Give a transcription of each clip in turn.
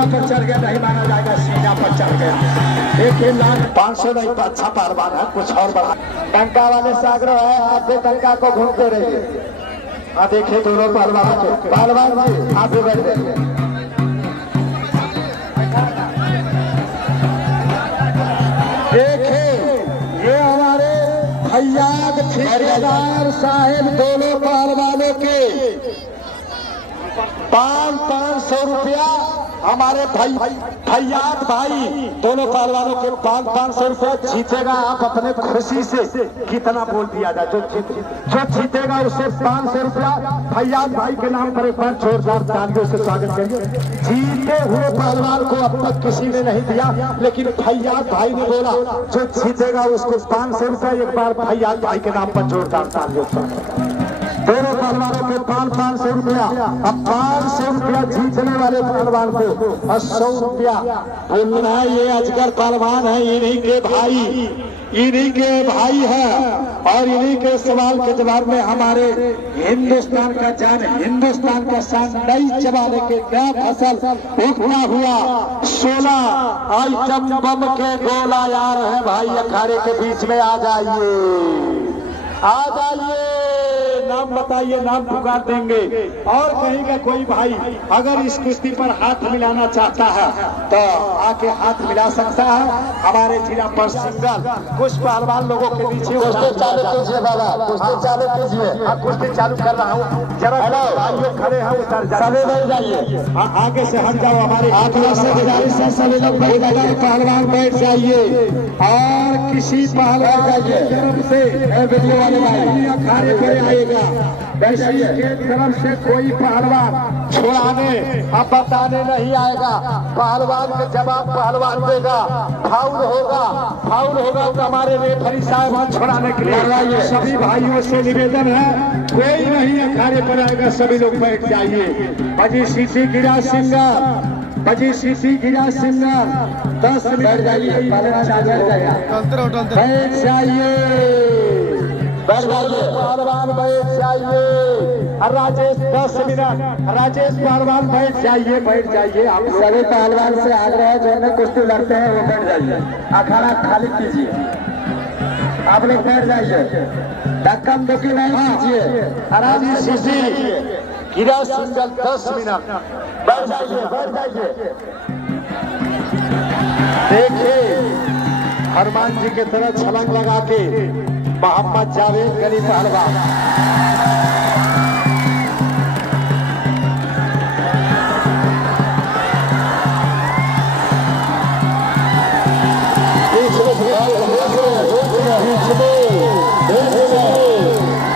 सीना पर चढ़ गया नहीं माना जाएगा, सीना पर चढ़ गया। एक लाख 500 नहीं तो अच्छा पहलवान है, कुछ और बड़ा। डंका वाले से आग्रह है, आप भी डंका को घूमते रहिए। देखिए दोनों पहलवान जी आप भी बैठ जाइए। देखिए ये हमारे फैयाद ठेकेदार साहेब दोनों पहलवानों के 500 रुपया, हमारे फैयाद भाई दोनों पहलवानों के 500 रुपया जीतेगा। आप अपने खुशी से कितना बोल दिया जाए, जो जीतेगा उससे 500 रुपया फैयाद भाई के नाम पर एक बार जोरदार तालियों से स्वागत करिए। जीते हुए पहलवान को अब तक किसी ने नहीं दिया, लेकिन फैयाद भाई ने बोला जो जीतेगा उसको 500 रुपया एक बार फैयाद भाई के नाम पर जोरदार तालियों से। दोनों पहलवानों के 500 रुपया। अब 500 रुपया जीतने वाले पहलवान को 100 रुपया बोलना है। ये अजगर पहलवान है, इन्हीं के भाई है, और इन्हीं के सवाल के जवाब में हमारे हिंदुस्तान का जान, हिंदुस्तान का शान, नई जमाने के नया फसल उगता हुआ 16 आइटम बम के गोला आ रहे हैं। भाई अखाड़े के बीच में आ जाइए, आ जाइए, नाम बताइए, नाम पुकार देंगे। और कहीं का कोई भाई अगर इस कुश्ती पर हाथ मिलाना चाहता है तो आके हाथ मिला सकता है। हमारे जिला पर सिंगल कुछ पहलवान लोगों के नीचे कुश्ती चालू कीजिए बाबा, कुश्ती चालू कीजिए। हाँ कुश्ती चालू कर रहा हूँ, जरा भाइयों खड़े हैं उतर जाइए, आगे से हट जाओ। हमारे सभी लोग पहलवान बैठ जाइए, और किसी पहलवान से वीडियो वाले भाई अखाड़े पर आएगा के तरफ से कोई पहलवान छुड़ाने अब बताने नहीं आएगा। पहलवान के जवाब पहलवान देगा, फाउल होगा तो हमारे रेफरी साहब छुड़ाने के लिए सभी भाइयों से निवेदन है, कोई नहीं अखाड़े पर आएगा, सभी लोग बैठ जाइए। बजी सीसी गिरा सिंगर, बजी सीसी गिरा सिंगर 10 मिनट बैठ जाइए, बैठ जाइए, पहलवान बैठ जाइए। राजेश 10 मिनट, राजेश पहलवान बैठ जाइए। आप सभी पहलवान से आग्रह है जो हमें कुश्ती लड़ते हैं वो बैठ जाइए, अखाड़ा खाली कीजिए। आप लोग बैठ जाइए, धक्का धुक्की नहीं कीजिए। राजेश सीसी गिरा सिंगल 10 मिनट, बैठ जाइए। देखिए हनुमान जी की तरह छलांग लगा के मोहम्मद जावेद गली पहलवान,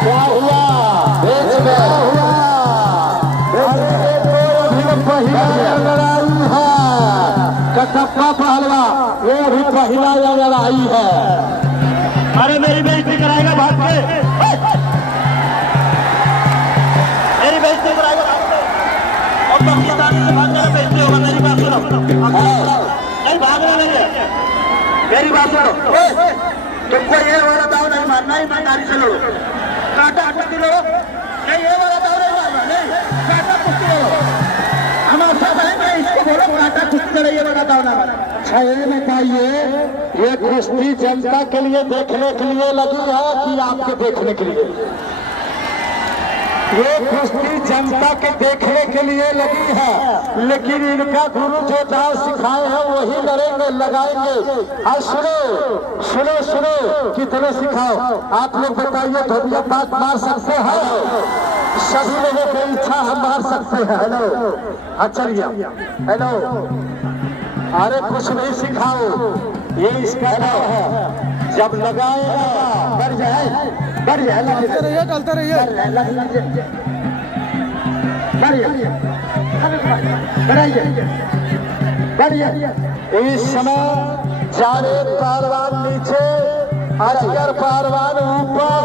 क्या हुआ पहिला लड़ाई है, कटप्पा पहलवान वो भी पहिला लड़ाई है। अरे मेरी बेइज्जती कराएगा भाग के, मेरी बेइज्जती कराएगा भाग के, और पाकिस्तान से भागने में बेइज्जती होगा। मेरी बात सुनो, नहीं भागना नहीं है, मेरी बात सुनो। तुमको ये वाला दाव नहीं मारना, ईमानदारी से लड़ो, काटा कुश्ती लड़ो, नहीं ये वाला दाव नहीं मारना, नहीं काटा कुश्ती लड़ो। हमारे साथ है, मैं इसको बोलो काटा कुश्ती लड़ो, ये वाला दाव ना मारना। अच्छा ये बताइए, ये कुश्ती जनता के लिए देखने के लिए लगी है कि आपके देखने के लिए? ये कुश्ती जनता के देखने के लिए लगी है, लेकिन इनका गुरु जो दाव सिखाए हैं वही लड़ेंगे, लगाएंगे। और सुनो कितने सिखाओ आप लोग बताइए। धोबिया बात मार सकते हैं, सभी लोगों की इच्छा हम मार सकते हैं। हेलो, अच्छा हेलो, अरे कुछ नहीं सिखाओ, ये इसका नाम है। जब लगाएगा बढ़ जाए, चलते रहिए, बढ़िया। इस समय जावेद पहलवान नीचे, अजगर पहलवान ऊपर,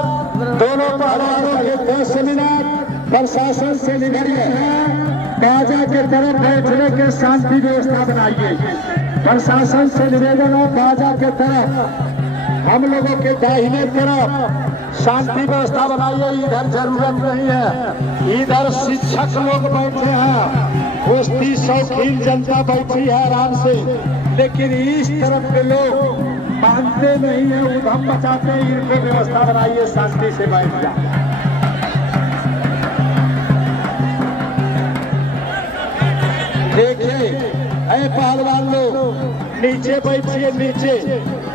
दोनों पहलवानों के 10 मिनट प्रशासन से निवेदन है, बाजा के तरफ बैठने के शांति व्यवस्था बनाइए। प्रशासन से निवेदन है, बाजा के तरफ हम लोगों के दाहिने तरफ शांति व्यवस्था बनाइए। इधर जरूरत नहीं है, इधर शिक्षक लोग बैठे हैं, कुश्ती शौकीन जनता बैठी है आराम से, लेकिन इस तरफ के लोग मानते नहीं है, उधम मचाते हैं। इनको व्यवस्था बनाइए, शांति से बैठ जाए। देखिए ऐ पहलवान लोग नीचे बैठिए, नीचे।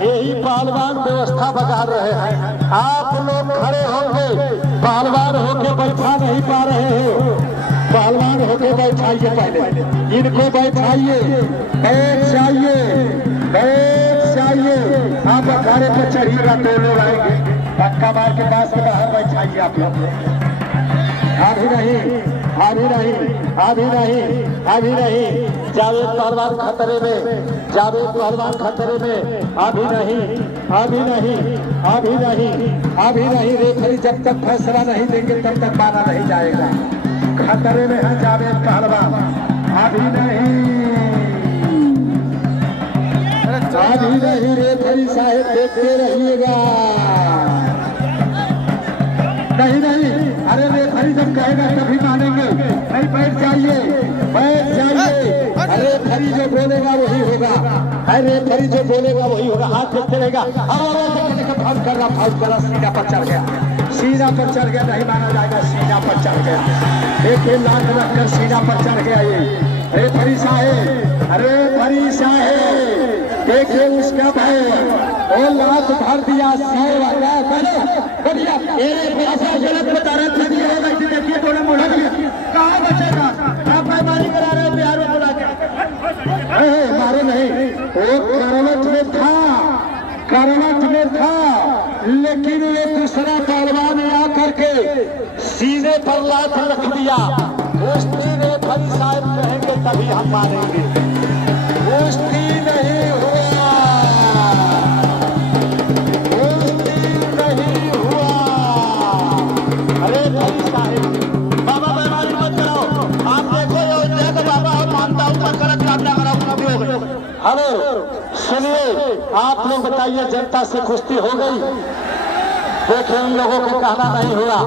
यही पहलवान व्यवस्था बिगाड़ रहे हैं। आप लोग खड़े होंगे, पहलवान होके बैठा नहीं पा रहे हो। पहलवान होके बैठाइए, पहले इनको बैठाइए। बैठ जाइए, बैठ जाइए। आप अखाड़े पे चढ़िएगा तो लोग आएंगे। पक्का मार के पास में बाहर बैठाइए आप लोग। अभी नहीं, अभी नहीं, अभी नहीं, अभी नहीं। जावेद पहलवान खतरे में, जावेद पहलवान खतरे में। अभी नहीं, अभी नहीं, अभी नहीं, अभी नहीं। रेफरी जब तक फैसला नहीं देंगे तब तक माना नहीं जाएगा। खतरे में है जावेद पहलवान। अभी नहीं, अभी नहीं। रेफरी साहब देखते रहिएगा। नहीं नहीं, अरे रेफरी जब कहेगा तभी मानेंगे। नहीं, बैठ जाइए, बैठ जाइए। अरे रेफरी जो बोलेगा वही होगा। अरे रेफरी जो बोलेगा वही होगा। हाथ देखते रहेगा। फाउल कर रहा, फाउल कर रहा। सीना पर चढ़ गया, सीना पर चढ़ गया। नहीं माना जाएगा, सीना पर चढ़ गया। देखिए लात रखकर सीना पर चढ़ गया ये रेफरी साहेब। अरे रेफरी साहेब देखिए उसका भाई वो लात भर दिया। गलत बता रहे थे। देखिए थोड़ा मोड़ा कहाँ बचेगा। आप बेईमानी करा रहे हैं बिहार में बुला के। मारे नहीं, वो करवट में था, करवट में था। लेकिन ये दूसरा पहलवान आकर के सीने पर लात रख दिया। कुश्ती रेफरी साहब कहेंगे तभी हम मानेंगे। कुश्ती नहीं हुआ, कुश्ती नहीं हुआ। अरे रेफरी साहब, बाबा बेईमानी मत कराओ। आप देखो ये तो बाबा हम मानता हूँ, पर गलत काम ना कराओ। कभी हो गई। हेलो सुनिए, आप लोग बताइए जनता से कुश्ती हो गई? देखिए इन लोगों को कहना नहीं हुआ,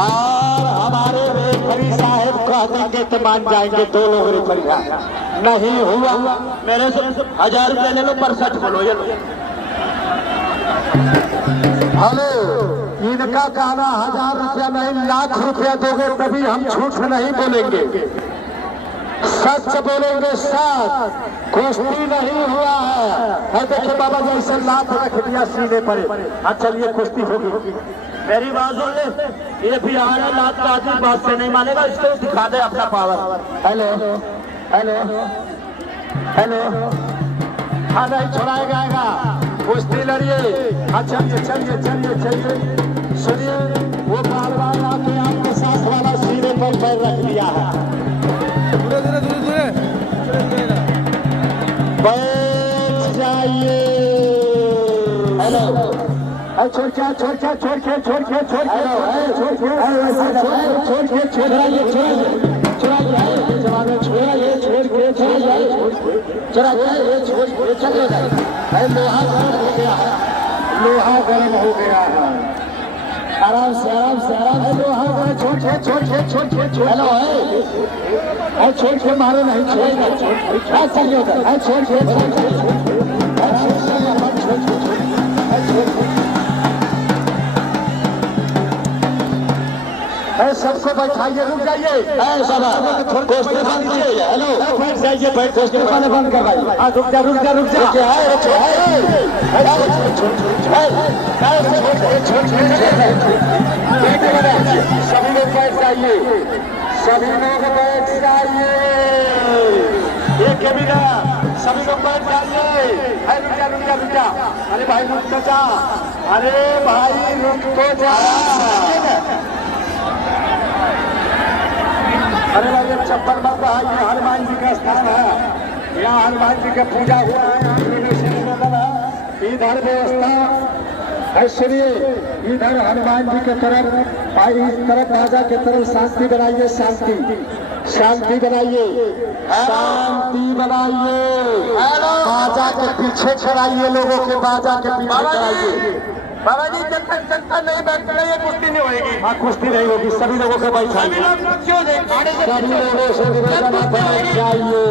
और हमारे रेफरी साहब कह देंगे तो मान जाएंगे। दो लोग रेफरी नहीं हुआ। मेरे से 1000 रुपया ले लो, पर सच बोलो। ये हेलो, इनका कहना 1000 रुपया नहीं, लाख रुपया दोगे तभी हम झूठ नहीं बोलेंगे, सच बोलेंगे। सच कुश्ती नहीं हुआ है। देखिए बाबा जी ऐसे लात रख दिया सीने पर। हाँ चलिए कुश्ती होगी। मेरी बात सुन ले, ये बिहार है, लात का आदमी बात से नहीं मानेगा। इसको दिखा दे अपना पावर। Hello hello hello. हाँ नहीं छोड़ाया जाएगा, कुश्ती लड़िए। हाँ चलिए चलिए चलिए चलिए। सुनिए वो पहलवान आके आपके साथ वाला सीने पर पैर रख दिया है। बैठ जाइए। हेलो, छोड़ क्या, छोड़ क्या, छोड़ के, छोड़ के, छोड़ के, छोड़ के, छोड़ के, छोड़ाइए, छोड़ाइए, जवानों छोड़ाइए, छोड़ के, छोड़ाइए, छोड़ाइए, छोड़ के चले जाए। लोहा गर्म हो गया है, लोहा गर्म हो गया है। आराम से, आराम से, आराम से। लोहा गर्म। छोड़ के, छोड़ के, छोड़ के, छोड़। हेलो है, छोड़ के मारो नहीं, छोड़ेगा। चलिए छोड़ के, सबको बैठाइए। रुक जाइए, हेलो बैठ जाइए, बैठ बंद कर भाई। रुक जा, रुक जा, रुक जा। सभी लोग बैठ जाइए, सभी लोग बैठ जाइए। एक बिना सभी लोग बैठ जाइए। रुक जा, रुक जा, रुक जा। अरे भाई रुक तो जा, अरे भाई रुक तो जा। अरे भाई जब चप्पल मत रहा, ये हनुमान जी का स्थान है। यहाँ हनुमान जी का पूजा हुआ है। इधर व्यवस्था सुनिए, इधर हनुमान जी के तरफ, इस तरफ बाजा के तरफ शांति बनाइए, शांति, शांति बनाइए, शांति बनाइए। बाजा के पीछे खड़ाइए, लोगों के बाजा के पीछे खड़ाइए। बाबा जी जब तक जनता नहीं बैठती ये कुश्ती नहीं होगी। हाँ कुश्ती नहीं होगी, सभी लोगों को बैठाइए, सभी लोगों से बैठ जाइए।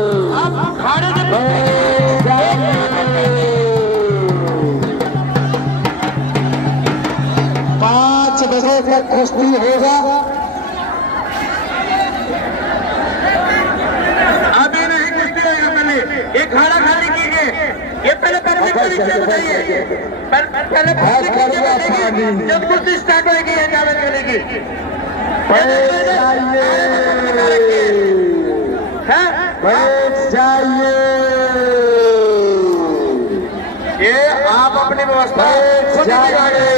पहले जब कुश्ती स्टार्ट होगी जावेद करेगी बैठ जाइए। ये आप अपनी व्यवस्था बैठ जाइए।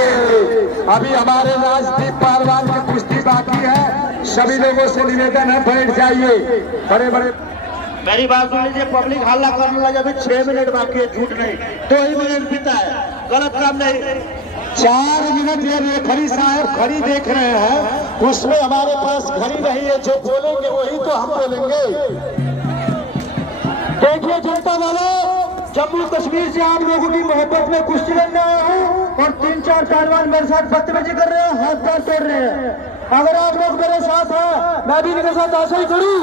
अभी हमारे राजदीप पहलवान की कुश्ती बाकी है, सभी लोगों से निवेदन है बैठ जाइए। बड़े बड़े मेरी बात सुन लीजिए, पब्लिक हल्ला करने लगे, अभी 6 मिनट बाकी है, झूठ नहीं, 2 ही मिनट बीता है, गलत काम नहीं। 4 मिनट ये रेफरी साहब घड़ी देख रहे हैं, उसमें हमारे पास घड़ी नहीं है, जो बोलेंगे वही तो हम बोलेंगे। देखिए जनता वालों, जम्मू कश्मीर से आप लोगों की मोहब्बत में कुश्ती लड़ने आया हूँ और 3-4 पहलवान मेरे साथ बदतमीजी कर रहे हैं, हाथ पैर तोड़ रहे हैं। अगर आप लोग मेरे साथ हैं, मैं भी इनके साथ ऐसा ही करूँ।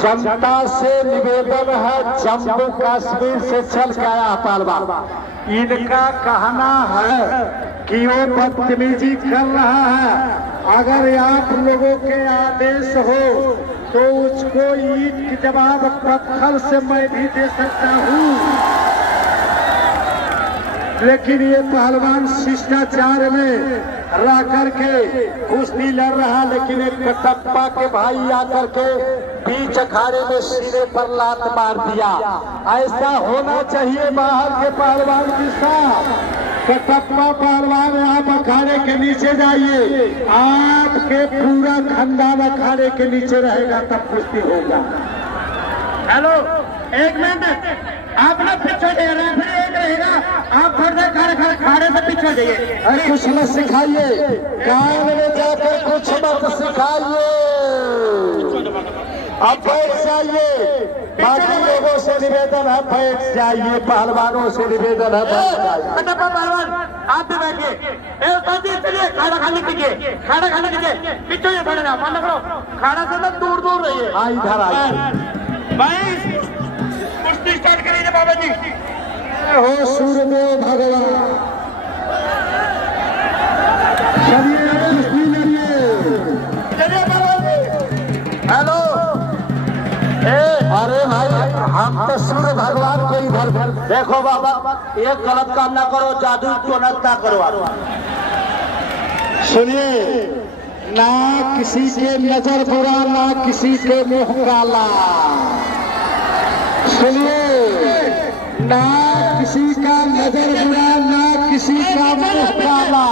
जनता से निवेदन है, जम्मू कश्मीर से चल के आया पहलवान, इनका कहना है कि वो बदतमीजी कर रहा है। अगर आप लोगों के आदेश हो तो उसको ईद की जवाब पत्थर से मैं भी दे सकता हूँ, लेकिन ये पहलवान शिष्टाचार में रह करके कुश्ती लड़ रहा, लेकिन एक कटप्पा के भाई आकर के बीच अखाड़े में सिरे पर लात मार दिया। ऐसा होना चाहिए बाहर के पहलवान के साथ। कटप्पा पहलवान, आप अखाड़े के नीचे जाइए, आपके पूरा खानदान अखाड़े के नीचे रहेगा, तब कुश्ती होगा। हेलो, 1 मिनट, आप लोग पीछे रेफरी एक रहेगा, आप खाड़े से पीछे जाइए। अरे कुछ मत सिखाइए, कान में जाकर कुछ मत सिखाइए, अब बैठ जाइए। बाकी लोगों से निवेदन है बैठ जाइए, पहलवानों से निवेदन है बैठ जाइए। कटप्पा पहलवान आप भी बैठिए, चलिए खाना खाने कीजिए, खाना खाने कीजिए, पीछे ये खड़े ना, मान लो खाना से ना दूर दूर रहिए। हाँ इधर आइए भाई, कुश्ती स्टार्ट करिए बाबा जी। हो सूर्यदेव भगवान, चलिए कुश्ती लड़िए, चलिए बाबा जी। हेलो, अरे भाई हम तो सूर्य भगवान को इधर देखो बाबा, एक गलत काम ना करो, जादू टोनत ना करो। आप सुनिए, ना किसी के नजर बुरा, ना किसी के मुंह काला। सुनिए, ना किसी का नजर बुरा, ना किसी का मुंह काला।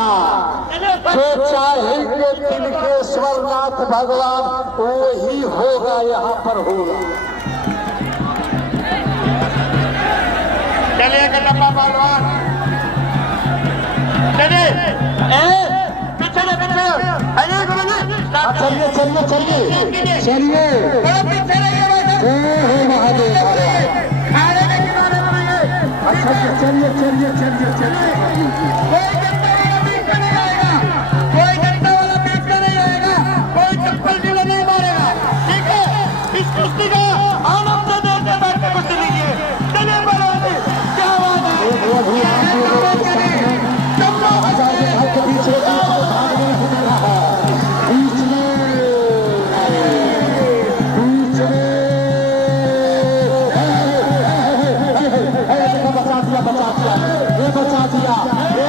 जो चाहेंगे तिलकेश्वरनाथ भगवान वही होगा, यहाँ पर होगा। चलिए कटप्पा पहलवान, चलिए पीछे चलिए चलिए चलिए चलिए, पीछे रहिए, महादेव खाने के किनारे बनाइए। अच्छा चलिए चलिए चलिए चलिए। कोई जनता वाला बीच में नहीं आएगा, कोई जनता वाला बीच में नहीं आएगा, कोई चप्पल ढीला नहीं मारेगा, ठीक है। इस कुश्ती का आनंद देते बैठ के कुश्ती लीजिए। चलिए पहलवान जी, क्या बात है,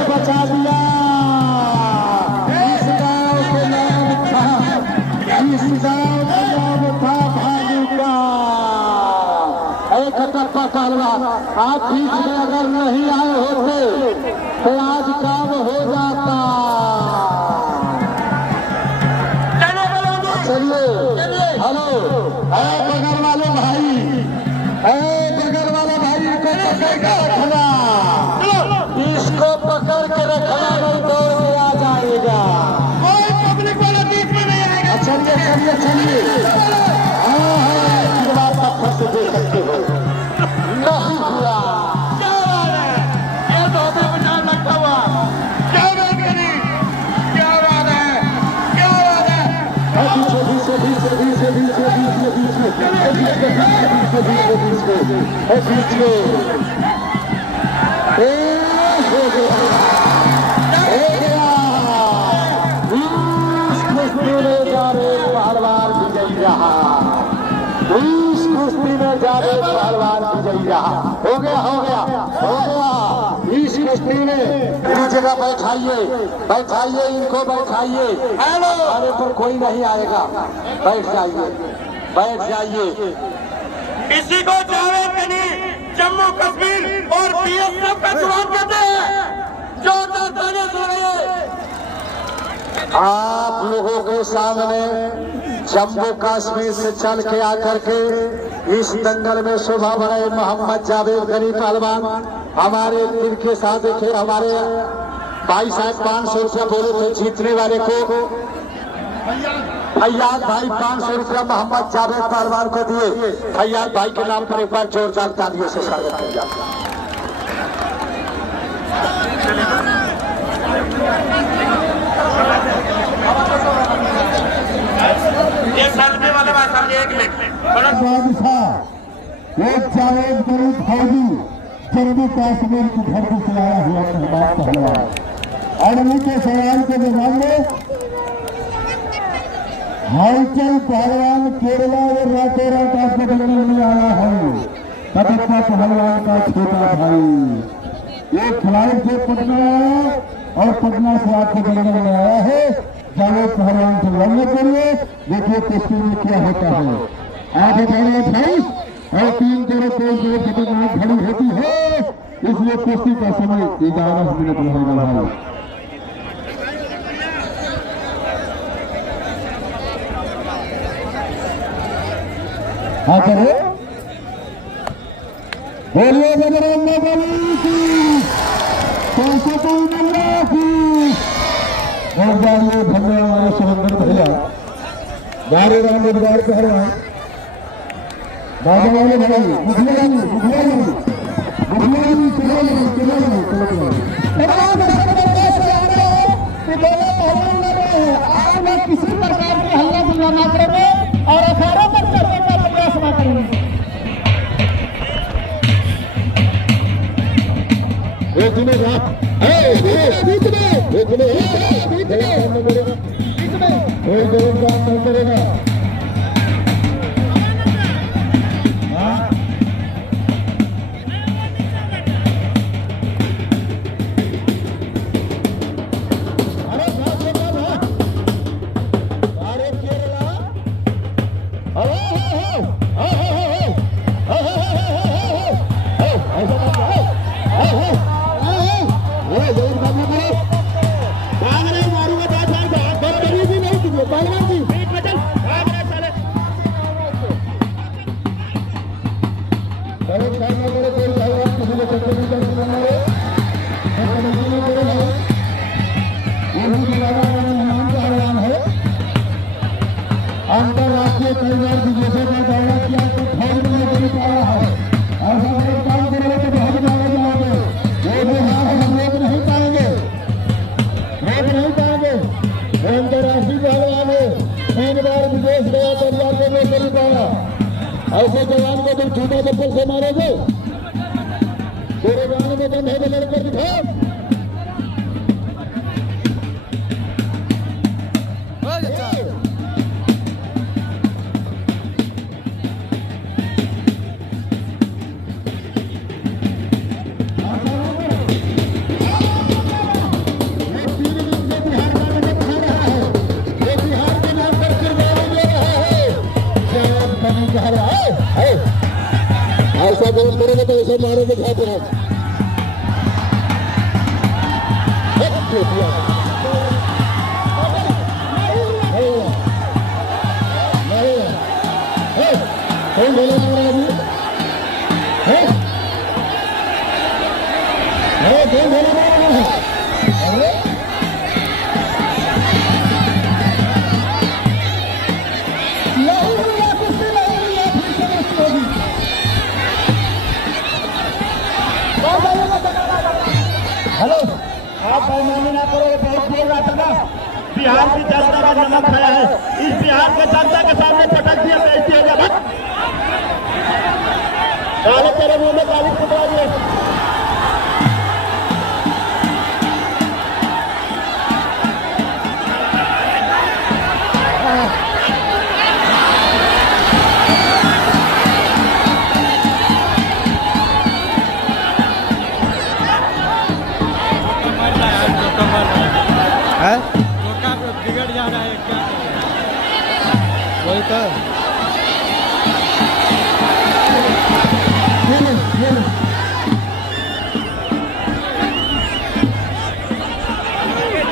बचा दिया। इस गांव के नाम था, इस गांव का नाम था भालू का। कटप्पा पहलवान, आप बीच में अगर नहीं आए होते तो आज काम हो जाता। चलिए, हेलो, बगल वाले भाई, बगल वाले भाई को पकड़ के रखना, इसको पकड़ के रखना, नहीं दौड़ के आ जाएगा। कोई पब्लिक वाला बीच में नहीं आएगा। चलिए चलिए चलिए, हाँ बात पत्थर से दे सकते हो, नहीं हुआ। क्या बात है, ये तो हमें बचाव लगता हुआ, क्या बात करी, क्या बात है, क्या बात है। बीच बीच बीच बीच बीच बीच बीच बीच पहलवान विजयी रहा। इस कुश्ती में जावेद पहलवान विजयी रहा। हो गया हो गया हो गया। इस कुश्ती में एक जगह बैठाइए इनको बैठाइए। अरे पर कोई नहीं आएगा, बैठ जाइए। इसी को जावेद गनी जम्मू कश्मीर और बीएसएफ का जवान कहते हैं, जो ताने सुन रहे आप लोगों के सामने जम्मू कश्मीर से चल के आकर के इस दंगल में शोभा बढ़ाए मोहम्मद जावेद गनी पहलवान हमारे दिल के साथ देखे। हमारे भाई साहब 500 रुपया बोले थे जीतने वाले को। फैयाद भाई 500 रुपया मोहम्मद जावेद पहलवान को दिए। फैयाद भाई के नाम पर एक बार जोरदार तालियों से स्वागत किया। ये सलमे वाले बात साहब एक जावेद गनी फौजी जम्मू कश्मीर की धरती से आया हुआ पहलवान और उनके सवाल के जवाब में हलचल पहलवान केरला और रातोरात आपके बगल में आया है। कदप्पा पहलवान का छोटा भाई एक खिलाड़ी से पटना आया और पटना से आपके बगल में आया है जावेद पहलवान से लड़ने के लिए। देखिए कुश्ती में क्या होता है। आगे बढ़े भाई और 3 जोड़े 3 जोड़े खतरनाक खड़ी होती है, इसलिए कुश्ती का समय 11 मिनट रहेगा भाई। हाँ करो बोलिए बजरंग बली की, सरस्वती मैया की। जोरदार ये धन्य हमारे सुरेंद्र भैया गारे राम रोजगार पहलवान बाबा वाले भाई मुखिया किसी प्रकार की हल्ला गुल्ला ना करें और अखाड़ों पर चढ़ने का प्रयास ना करें। कोई जरूर काम नहीं करेगा। अंतरराष्ट्रीय परिवार विदेशों का दौरा किया तो फौज में नहीं पाया है। ऐसा एक काम करोगे तो बहुत ज्यादा जाओगे। वो भी हम रोक नहीं पाएंगे। अंतरराष्ट्रीय पहलवान है, 3 बार विदेश गया तो जाके में नहीं पाया। ऐसे जवान को तुम छोटे चप्पल से मारोगे, पूरे गाँव में तो नहीं लड़कर दिखाओ। ऐसा गोल करोगे तो ऐसे मारोगे खाते हैं। कौन बोले अभी कौन बोले हेलो आप बेईमानी ना करो। बहुत बोल रहा था ना, बिहार की जनता का नमक खाया है। इस बिहार के जनता के सामने पटक दिया तो ऐसी हो गया। काले तेरे मुंह में काली कुटवा दिए।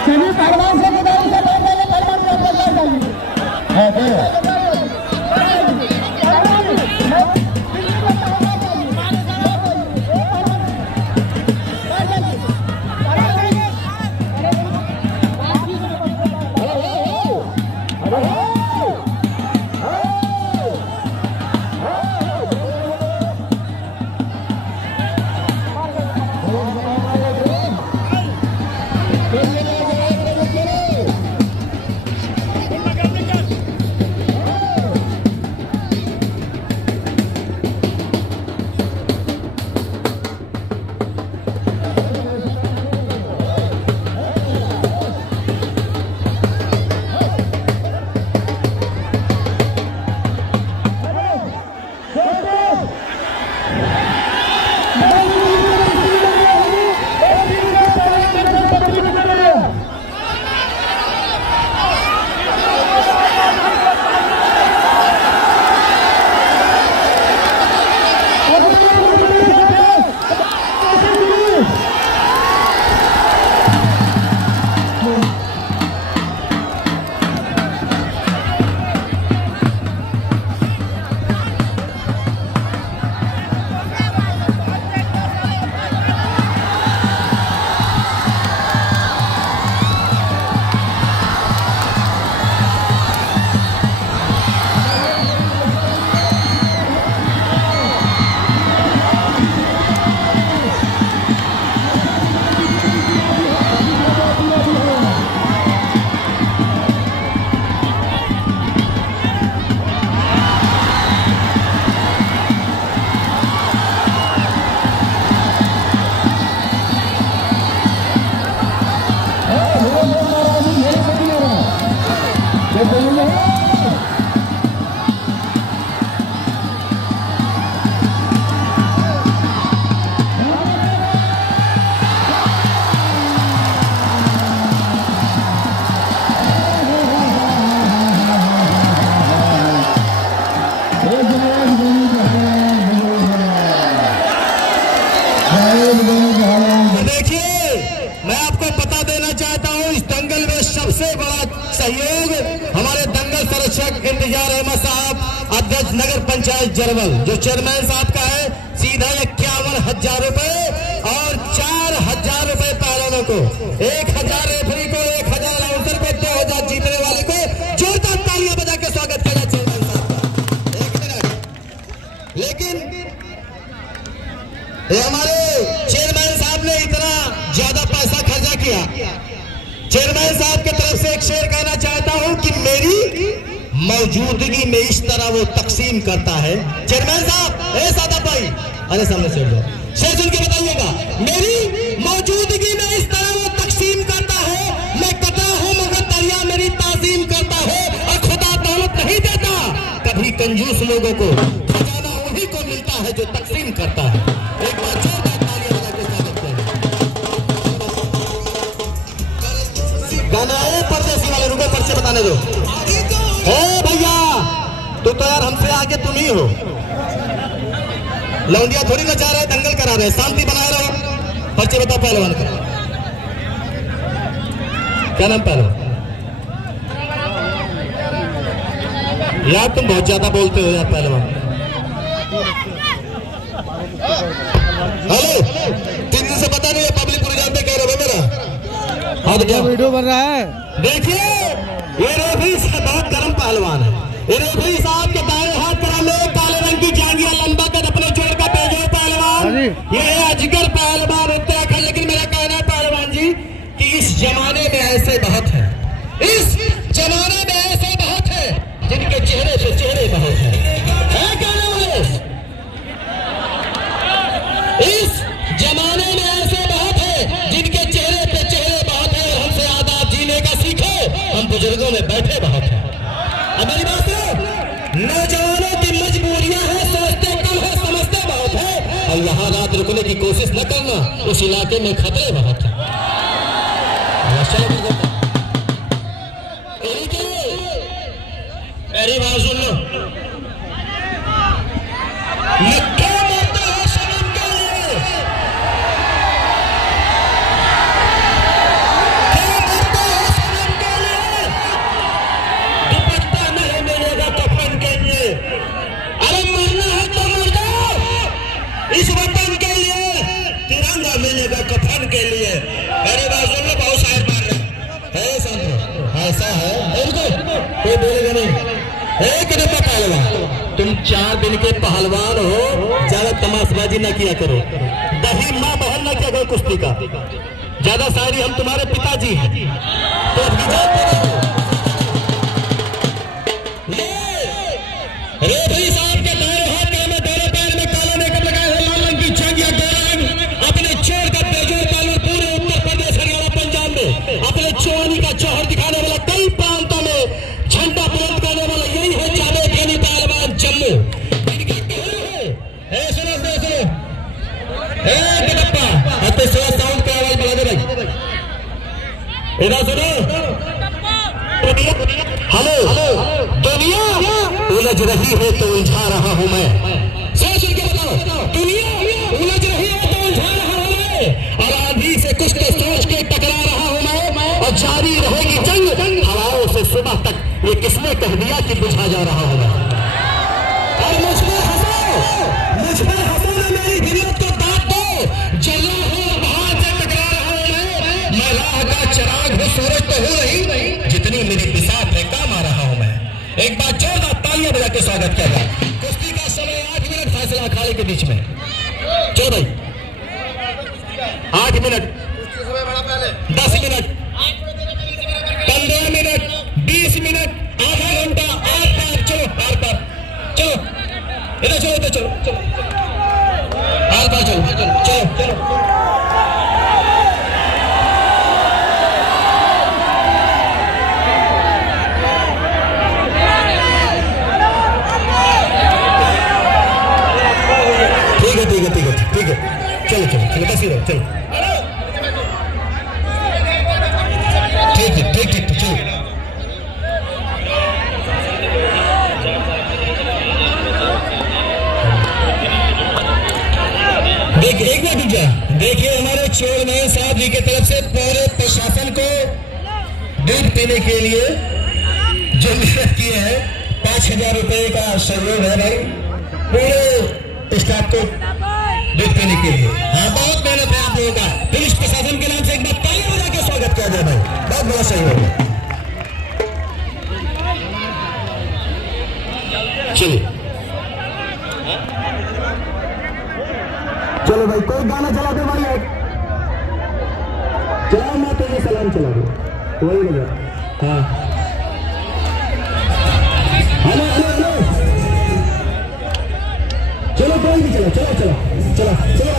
सभी पहलवान से गुजारिश है, पहलवान वापस आ जाइए। इंतजार अहमद साहब, अध्यक्ष नगर पंचायत जरवल, जो चेयरमैन साहब का है, सीधा 51,000 रुपए और 4,000 रुपए पहलवानों को, 1,000 रेफरी को, 1,000 अनाउंसर को, 2,000 जीतने वाले को। जोरदार तालियां बजा के स्वागत किया चेयरमैन साहब का। एक मिनट, लेकिन ये हमारे चेयरमैन साहब ने इतना ज्यादा पैसा खर्चा किया। चेयरमैन साहब की तरफ से एक शेर कहना चाहता हूं कि मेरी मौजूदगी में इस तरह वो तकसीम करता है। चेयरमैन साहब, सादा भाई, अरे सामने से शेर सुन के बताइएगा। मेरी मौजूदगी में इस तरह वो तकसीम करता है, मैं कतरा हूं मगर दरिया मेरी ताजीम करता है, और खुदा दौलत नहीं देता, कभी कंजूस लोगों को खजाना वही को मिलता है जो तकसीम करता है। एक बार जोरदार तालियां बजा के स्वागत करें। गाना है परदेसी वाले, रुको पर्चे बताने दो। भैया तो यार हमसे आगे तुम ही हो, लौंडिया थोड़ी नचा रहे, दंगल करा रहे, शांति बनाए रहो। पर्चे बताओ पहलवान का क्या नाम? पहलवान यार तुम बहुत ज्यादा बोलते हो यार पहलवान। हेलो, 3 दिन से पता नहीं है, पब्लिक पूरी जानते कह रहे हो मेरा। हाँ क्या वीडियो बन रहा है? देखिए ये रेफरी बहुत गर्म पहलवान है। ये रेफरी साहब के दाएं हाथ पर हमें काले रंग की जांघिया लंबा कर अपने जोड़ का पेजो पहलवान, ये है अजगर पहलवान उत्तराखंड। लेकिन मेरा कहना है पहलवान जी कि इस जमाने में ऐसे बहुत है, इस जमाने में ऐसे बहुत है जिनके चेहरे पे चेहरे बहुत है कहने वाले। इस जमाने में ऐसे बहुत है जिनके चेहरे पे चेहरे बहुत है, और हमसे आजाद जीने का सीखे, हम बुजुर्गों में बैठे बहुत है। अब मेरी बात सुनो, नौजवानों की मजबूरियां हैं, सोचते कम है समझते बहुत है, और यहाँ रात रुकने की कोशिश न करना, उस इलाके में खतरे बहुत है। मेरी बात सुन लो, नक्के मरते हो सनम के लिए, क्या मरते हो सनम के लिए, दुपट्टा नहीं मिलेगा कफन के लिए। अरे मरना है तो मर जाओ इस वतन के लिए, तिरंगा मिलेगा कफन के लिए। मेरी बात सुन लो, बहुत शायर मार रहे हैं संत, ऐसा है कोई बोलेगा नहीं। एक नंबर पहलवान, तुम 4 दिन के पहलवान हो, ज्यादा तमाशबाजी ना किया करो, दही माँ बहन ना किया करो कुश्ती का, ज्यादा शायरी हम तुम्हारे पिताजी हैं तो अभी जानते रहो। रे भाई साहब के दाएं हाथ में दोनों पैर में काला मेकअप लगाए हुए लाल रंग की चंगिया गोरा अपने चोर का बेजोड़ तालवर पूरे उत्तर प्रदेश हरियाणा पंजाब में अपने चोरी का जौहर दिखाने वाला कई प्रांतों में झंडा बुलंद करने वाला यही है जावेद गनी पहलवान जम्मू। सुनो साउंड का आवाज बढ़ा दे भाई, इधर सुनो। हेलो दुनिया उलझ रही है तो उलझा रहा हूं मैं, सोच के बताओ, दुनिया उलझ रही है तो उलझा रहा हूं मैं, और आंधी से कुछ तो सोच के टकरा रहा हूं मैं, और जारी रहेगी जंग हवाओं से सुबह तक, ये किसने कह दिया कि बुझा जा रहा हूं मैं। और मुझ पर हंसो ना मेरी हिम्मत को दांत दो, जला हूं वहां से टकरा रहा हूं मैं राह का चिराग हूं, सूरज तो हूं नहीं, जितनी मेरी बिसात है काम आ रहा हूं मैं। एक बार जोरदार तालियां बजा के स्वागत किया जाए। कुश्ती का समय 8 मिनट, फैसला अखाड़े के बीच में। चलो भाई 8 मिनट, 10 मिनट, 15 मिनट, 20 मिनट, आधा घंटा, आर पार, चलो आर पार, चलो इधर चलो, इधर चलो, चलो आर पार चलो, चलो चलो चलो। ठीक है चलो चलो चलो, बस ही रहो, चलो ठीक है, ठीक चलो। देखिए एक मिनट जा, देखिए हमारे चेयरमैन साहब जी की तरफ से पूरे प्रशासन को दूध पीने के लिए जो मेहनत किए हैं 5000 रुपए का सहयोग है भाई, पूरे स्टाफ को दूध पीने के लिए। हाँ बहुत मेहनत है आप लोगों का, पुलिस प्रशासन के नाम से एक बार तालियां बजा के स्वागत किया जाए भाई, बहुत बड़ा सहयोग है। चलिए चलो भाई कोई गाना चला दे भाई, चलाओ मैं तो ये सलाम चला दो वही बजा। हाँ हेलो हेलो हेलो, चलो कोई भी चलो, चलो चलो चलो चलो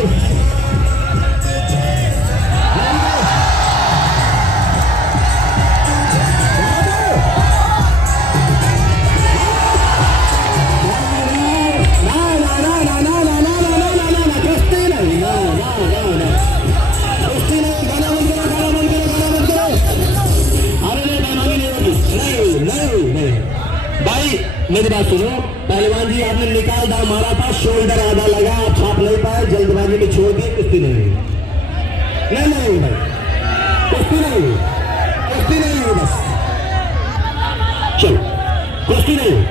मेरी बात सुनो, पहलवान जी आपने निकाल दाव मारा था, शोल्डर आधा लगा, आप छाप नहीं पाए, जल्दबाजी में छोड़ दिए, कुश्ती नहीं हुई, नहीं भाई कुश्ती नहीं हुई, कुश्ती नहीं हुई, बस चलो कुश्ती नहीं हुई,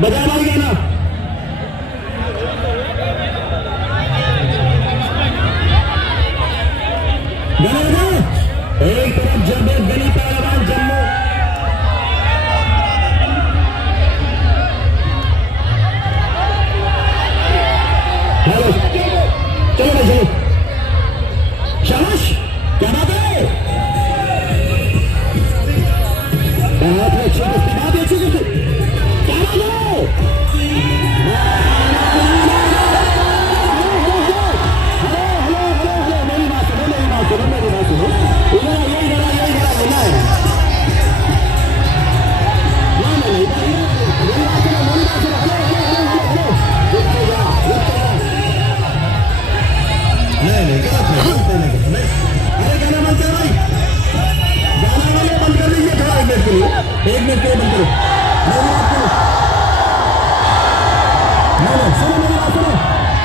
बजा भाई गाना। एक तरफ जावेद गनी पहलवान जम्मू, चलो भाई चलो, शाबाश क्या बात है, बहुत अच्छी कुश्ती, बहुत अच्छी कुश्ती, क्या बात है। मेरी बात सुनो, इधर लेना है, नहीं मेरी बात सुनो, नहीं अरे गाना बंद करो भाई, गाना वाले बंद कर दीजिए थोड़ा, एक मिनट के लिए बंद करो।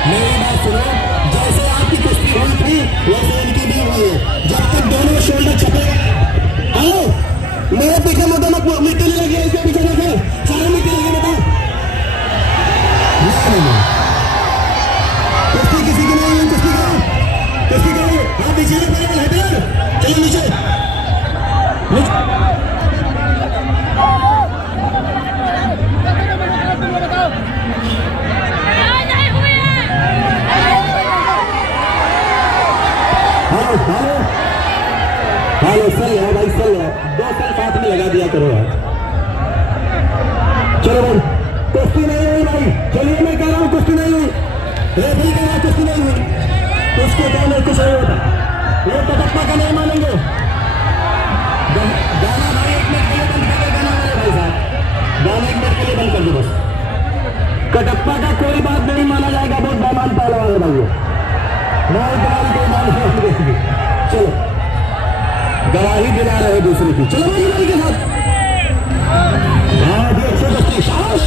मेरी बात सुनो, जैसे आपकी कुश्ती हुई थी वैसे इनकी भी हुई है। जब तक दोनों शोल्डर छपेगा, हेलो मेरे पीछे मोटा मत मिट्टी नहीं लगी, इसके पीछे देखो सारे मिट्टी लगी बेटा। नहीं कुश्ती किसी की नहीं हुई, कुश्ती करो हाँ पीछे हटे चलो नीचे हेलो सर है भाई, सर है 2 साल साथ में लगा दिया करो यार। चलो भाई कुश्ती नहीं हुई भाई, चलिए मैं कह रहा हूँ कुश्ती नहीं हुई, रेफरी कह रहा कुश्ती नहीं हुई, उसको क्या नहीं कुछ नहीं होता, ये कटप्पा का नहीं मानेंगे। गाना भाई 1 मिनट के लिए बंद कर दो, गाना वाले भाई साहब गाना 1 मिनट के लिए बंद कर दो बस। कटप्पा का कोई बात नहीं माना जाएगा, बहुत बेमान पहलवान है भाई, नहीं तुम्हारी कोई मान नहीं। चलो गवाही दिला रहे दूसरे की, चलो भाई के साथ हाँ भी अच्छे बच्चे शाबाश।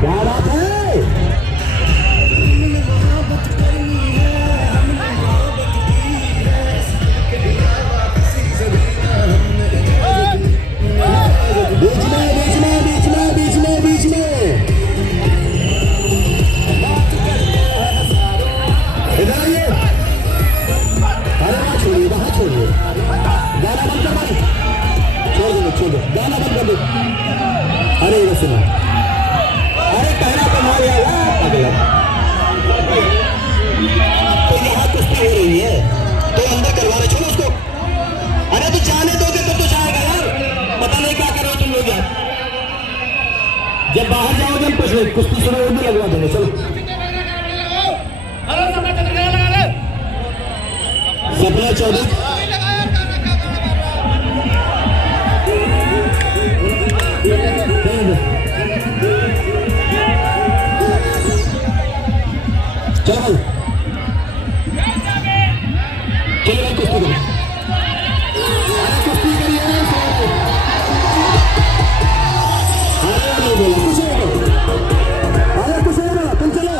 क्या बात है, बीच में इधर आइए, अरे वहाँ छोड़िए, वहाँ छोड़िए, गाना बंद कर भाई, छोड़ दो गाना बंद कर दो। अरे इधर सुनो, अरे कहना तो मार यार अगला तो यहाँ कुश्ती हो रही है तो अंदर करवा रहे, छोड़ो उसको। अरे तो जाने दोगे तो जाएगा यार, पता नहीं क्या कर रहे हो तुम लोग यार। जब बाहर जाओगे हम कुछ कुश्ती सुनो भी लगवा देंगे। चलो सपना चौधरी चलो चलो कुश्ती करो, कुश्ती करिए। अरे नहीं बोला कुछ नहीं बोला, अरे कुछ नहीं बोला, तुम चलो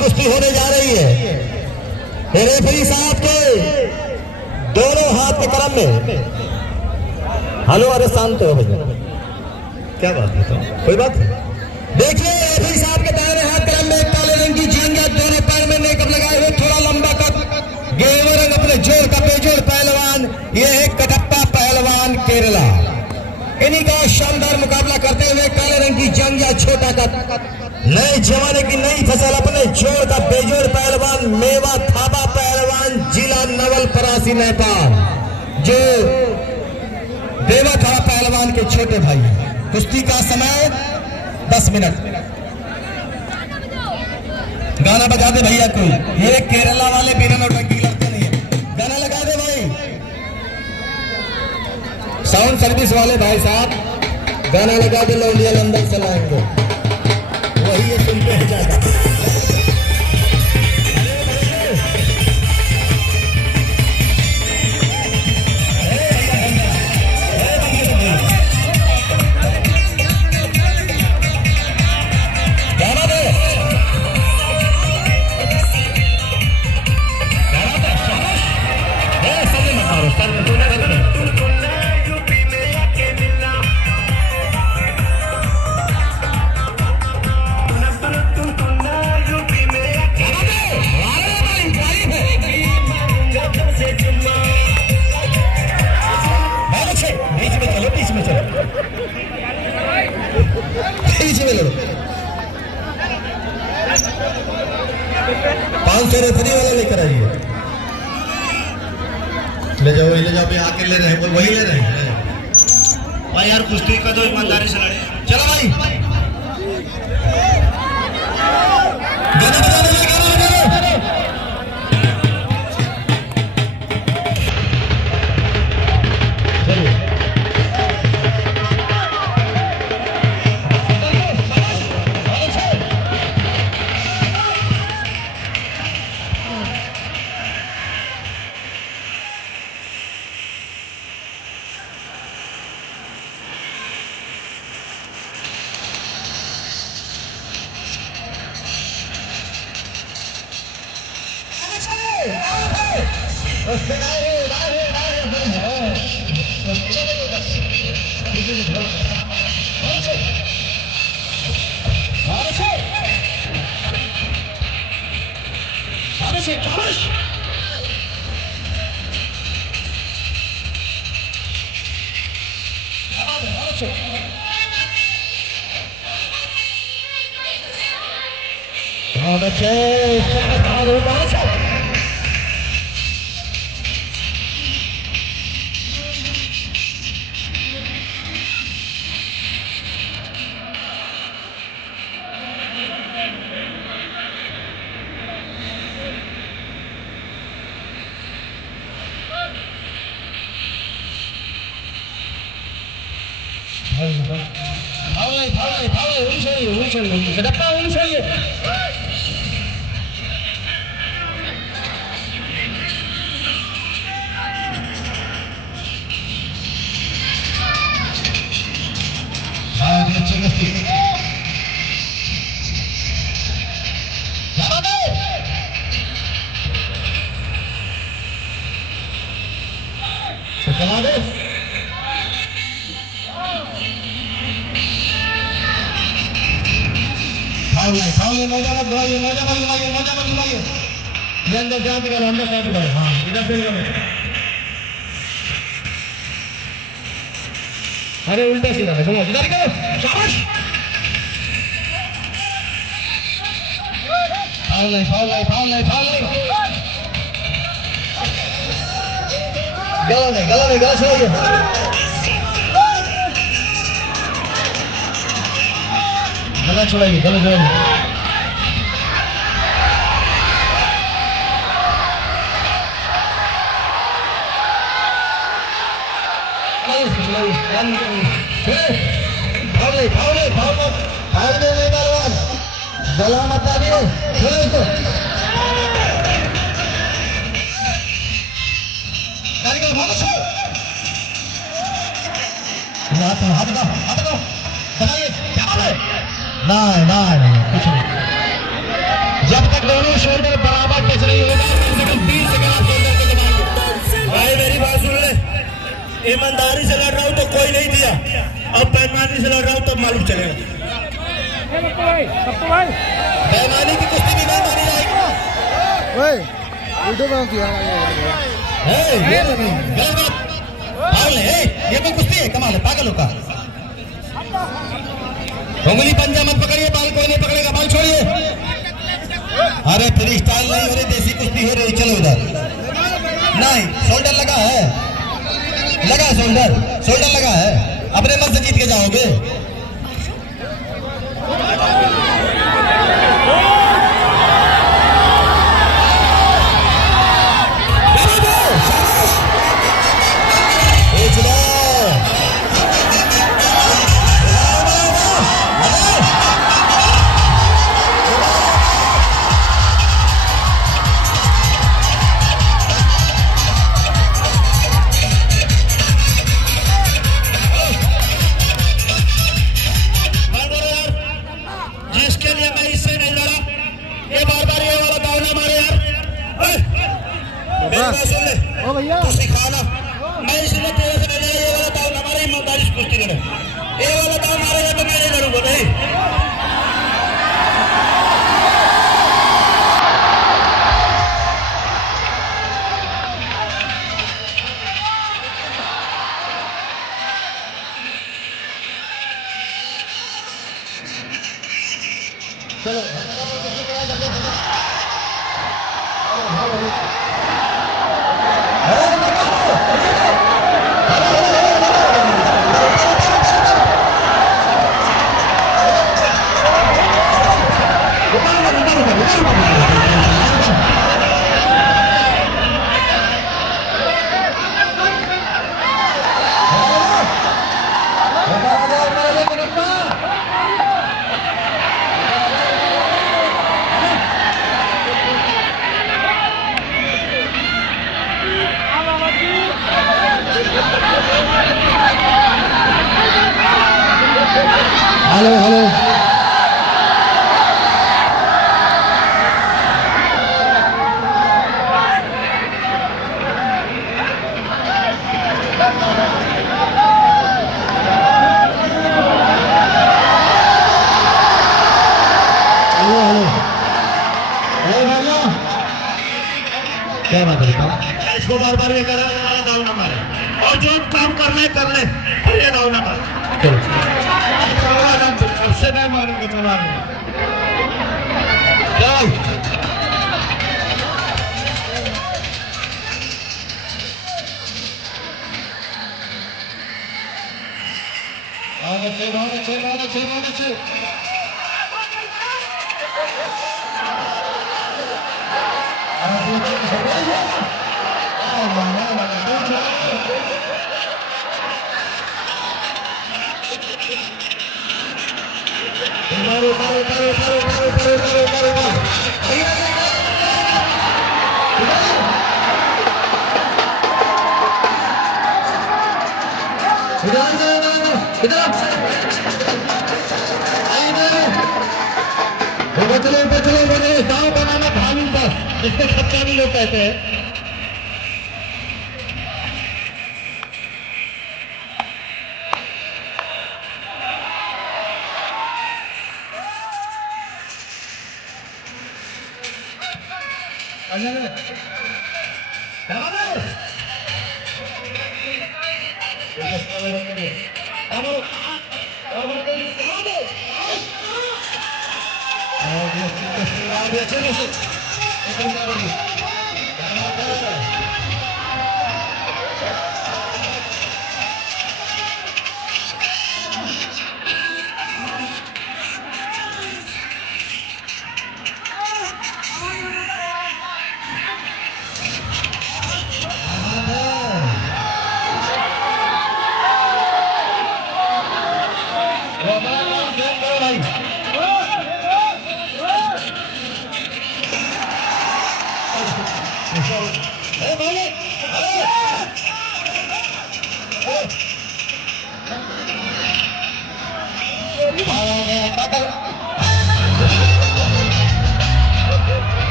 कुश्ती होने जा रही है। रेफरी साहब के दोनों हाथ के क्रम में, हेलो अरे शांत हो भैया, क्या बात है, कोई बात नहीं। देखिए रेफरी साहब के दाहिने हाथ क्रम में एक काले रंग की जिंगा, दोनों पैर में मेकअप लगाए हुए, थोड़ा लंबा कद, गेरुआ रंग अपने जोड़ का बेजोड़ पहलवान, ये है कटप्पा पहलवान केरला। इन्हीं का शानदार मुकाबला करते हुए काले रंग की जंग या छोटा कद, नए जमाने की नई फसल अपने जोड़ का बेजोड़ पहलवान, मेवा थाबा पहलवान, जिला नवल परासी नेपाल जो देवखड़ा पहलवान के छोटे भाई हैं। कुश्ती का समय 10 मिनट। गाना बजा दे भैया कोई, ये केरला वाले बिना नौटंकी लगते नहीं है। गाना लगा दे भाई, साउंड सर्विस वाले भाई साहब गाना लगा दे। लौलिया लंदन से लाएंगे वही ये सुनते हैं ज्यादा। रेफरी वाला लेकर आइए, ले जाओ भी आके ले रहे हैं, वही ले रहे हैं भाई। यार कुश्ती का तो ईमानदारी से लड़े। चलो भाई गाना बजा दे, गाना बजा दे। अरे उल्टा सीधा देखो, इधर करो, शाबाश। फाउल नहीं, फाउल नहीं, फाउल नहीं, फाउल नहीं। गला नहीं, गला नहीं, गला छोड़िए। गला छोड़ाइए, गला छोड़ाइए। गला मत डालिए, नहीं कुछ नहीं। जब तक दोनों शोल्डर बराबर टच नहीं होगा 30 सेकंड शोल्डर को दबाएंगे। भाई मेरी बात सुन ले, ईमानदारी से लड़ रहा हूँ तो कोई नहीं दिया, अब बेईमानी से लड़ रहा हूँ तो मालूम चलेगा। बेईमानी की कुश्ती भी बेईमानी आएगी ना। ये कोई कुश्ती है? कमाल है, पागलों का। उंगली पंजा मत पकड़िए, बाल कोई नहीं पकड़ेगा, बाल छोड़िए। अरे फ्री स्टाइल नहीं हो रही, देसी कुश्ती हो रही। चलो उधर नहीं, शोल्डर लगा है, शोल्डर लगा है, अपने मन से जीत के जाओगे। जिसके लिए मैं इससे नहीं लड़ा, ये बार-बार ये वाला दाव ना मारे यार। मेरी बात सुन ले, तू सिखाना, मैं इसलिए तेरे से नहीं लड़ा, ये वाला दाव ना मारे, ईमानदारी से कुश्ती लड़े। ये वाला दाव मारेगा तो मैं नहीं लड़ूंगा, नहीं। हेलो हेलो क्या बात है? इसको बार-बार ये करा, दाव ना मारे, और जो काम करना है कर ले, ये दाव ना मारे। सबसे नहीं मारूंगा तो मारूंगा। दाव बनाना धामी बस, जिसको खत्यानी लोग कहते हैं।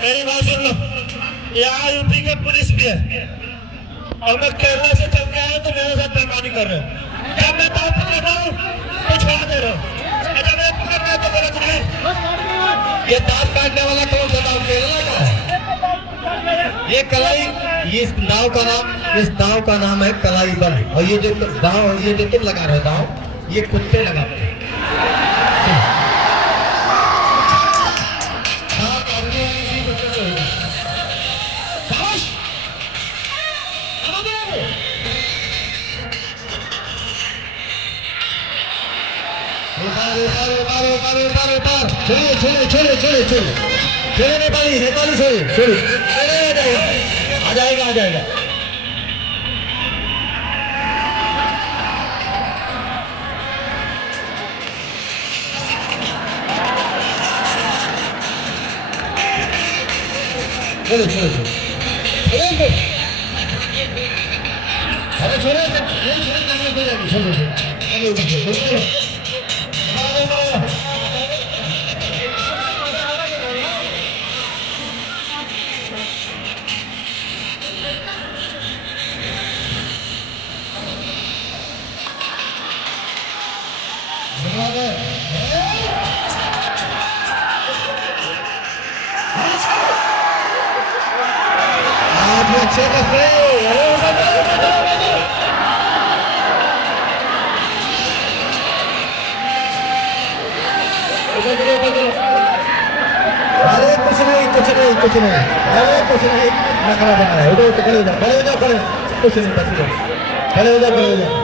मेरी बात सुन लो, यहाँ यूपी के पुलिस भी है और मैं केरला से चल के आया तो मेरे साथ बेईमानी कर रहे हो। जब मैं बात पकड़ रहा हूँ तो छोड़ दे रहा हूँ, अगर मैं पकड़ रहा हूँ तो मेरा तुम्हें ये दांत काटने वाला कौन सा दांत खेलना ये कलाई, ये इस नाव का नाम है कलाई बल। और ये जो दांव, ये जो तुम लगा रहे हो दांव, ये कुत्ते लगाते हैं। छोड़े नेपाली छोड़े आ जाएगा। छोड़े अरे कुछ नहीं, अरे कुछ नहीं, नखरा बना है। उधर खड़े हो जाओ, कुछ नहीं, बस खड़े हो जाओ।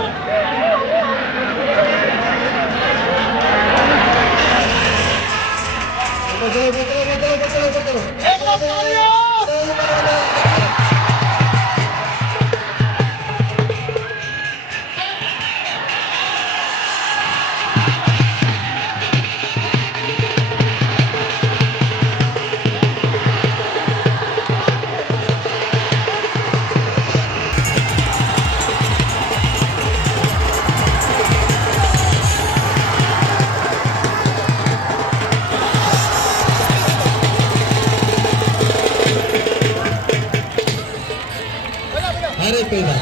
अरे कोई बात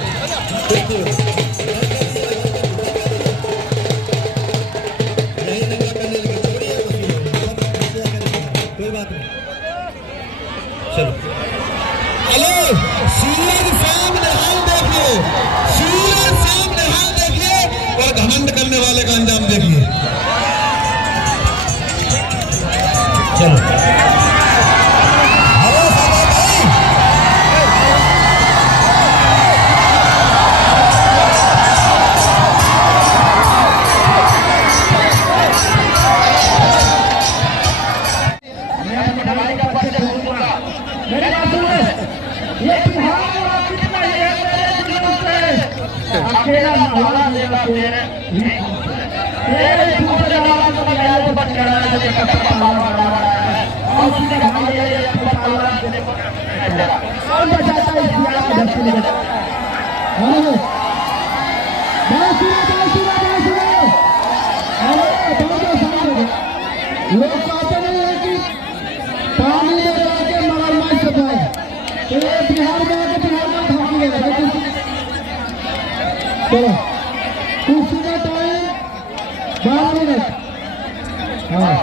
कोई बात नहीं, चलो। हेलो, सूरज सामने हाल देखिए और घमंड करने वाले का अंजाम देखिए। चलो अकेला हवा लेगा तेरे दूसरे वाला को लगाया तो बच गया है, जो कपड़ा बड़ा है और उसके भाई ये पाला देने को कौन बचाता है इस यार का धरती में। हेलो लोग कहते नहीं है कि पानी में जाके मगरमच्छ है, तो ये बिहार में आके बिहार में भागी है। चलो कुर्सी का टाइम 12 मिनट, हाँ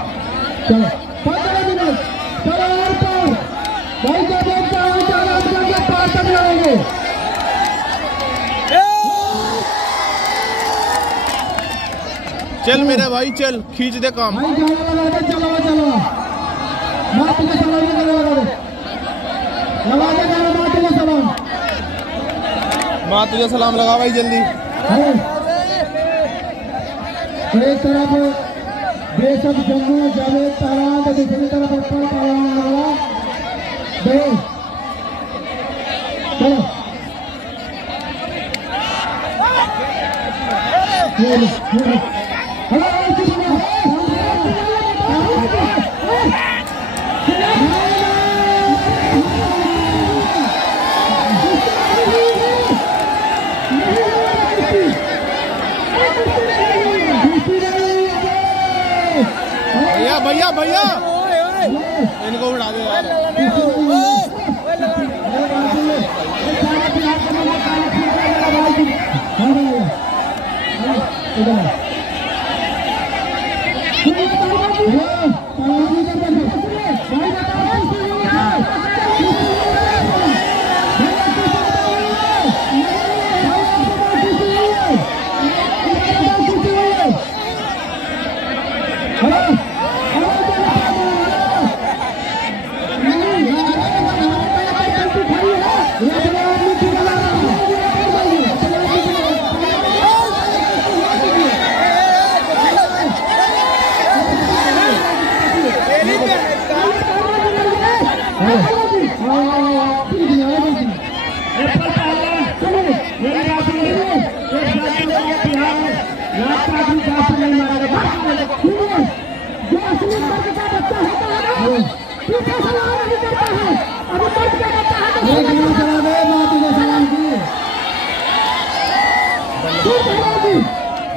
चलो 15 मिनट, चलो और पार भाई जब पार तक रहेंगे। चल मेरे भाई चल, खींच दे काम। भाई चलो माँ तुझे सलाम लगा दे माँ तुझे सलाम लगा भाई जल्दी। एक तरफ बेशक जम्मू जावेद तारा, दूसरी तरफ चलो भैया भैया इनको उड़ा दे यार।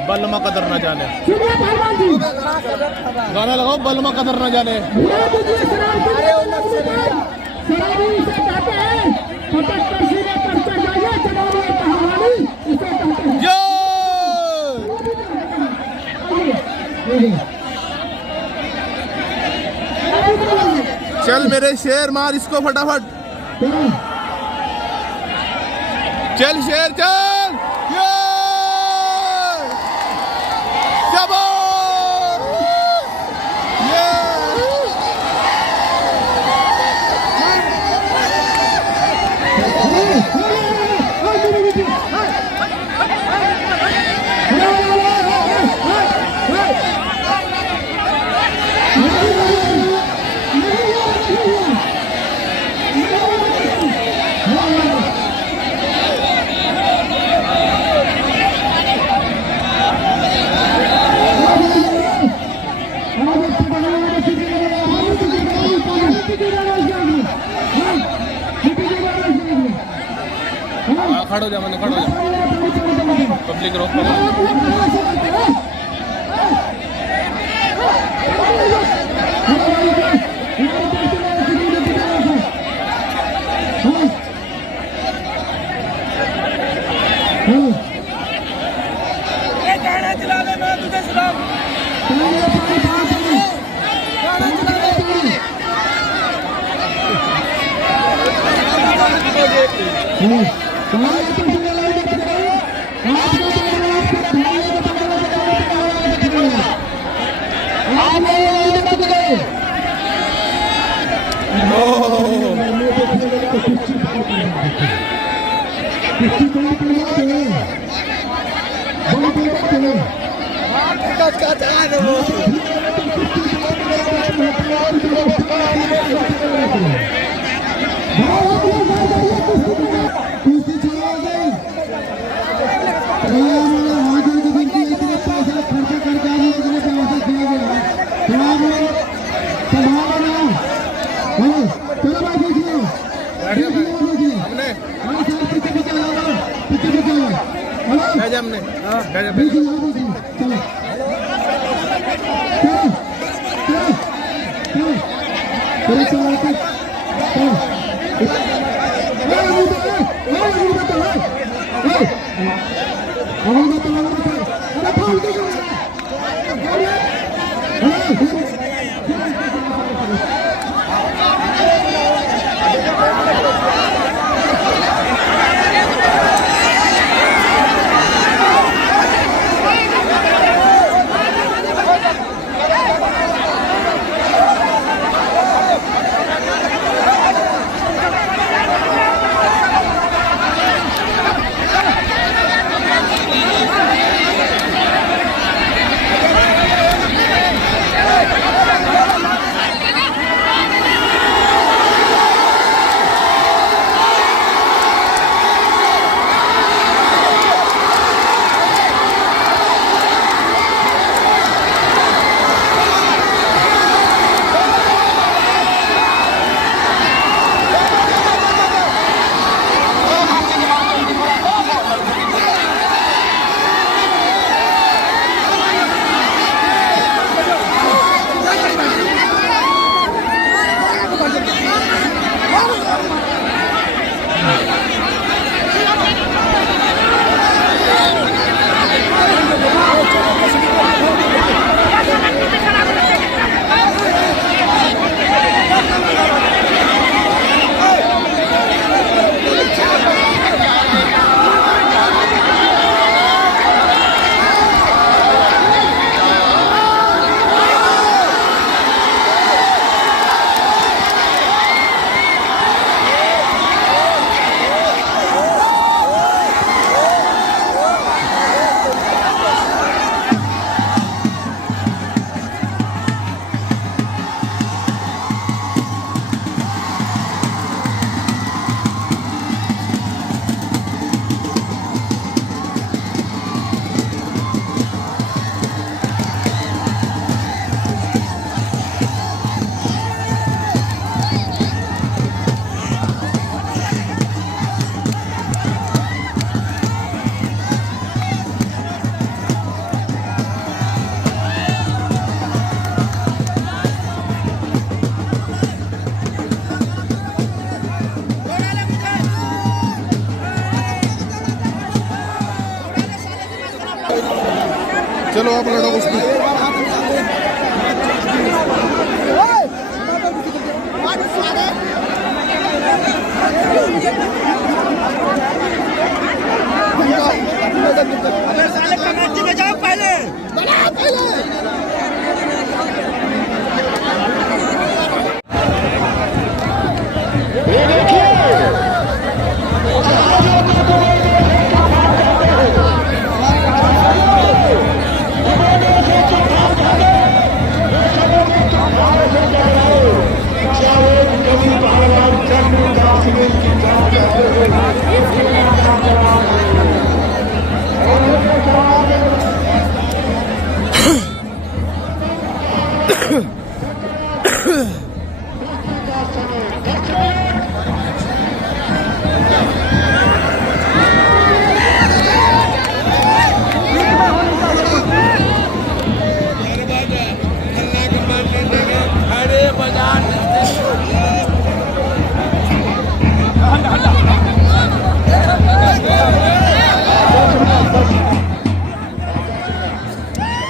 बलमा कदर न जाने गाना लगाओ बलमा कदर न जाने चल मेरे शेर मार इसको फटाफट चल शेर चल खड़ो जा मैंने खड़ो जा पब्लिक रोक गाना चला दे मैं तुझे सुनाऊं चलो आप लड़ो कुश्ती। बजाओ पहले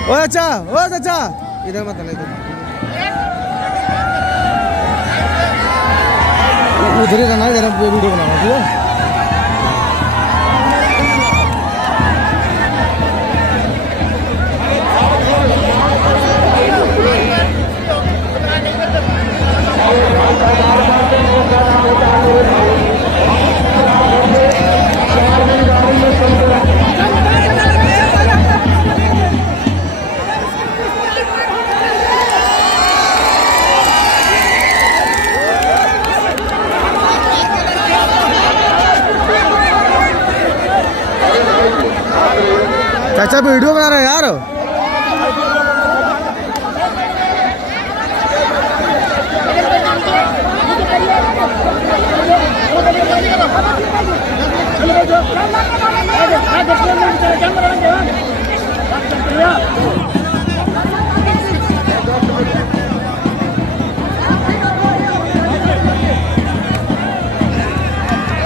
ओ चाचा इधर मत इधर उधर ही रहना, इधर वीडियो बनाना, ठीक है। चाचा वीडियो बना रहे हैं यार।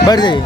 बैठ जाइए।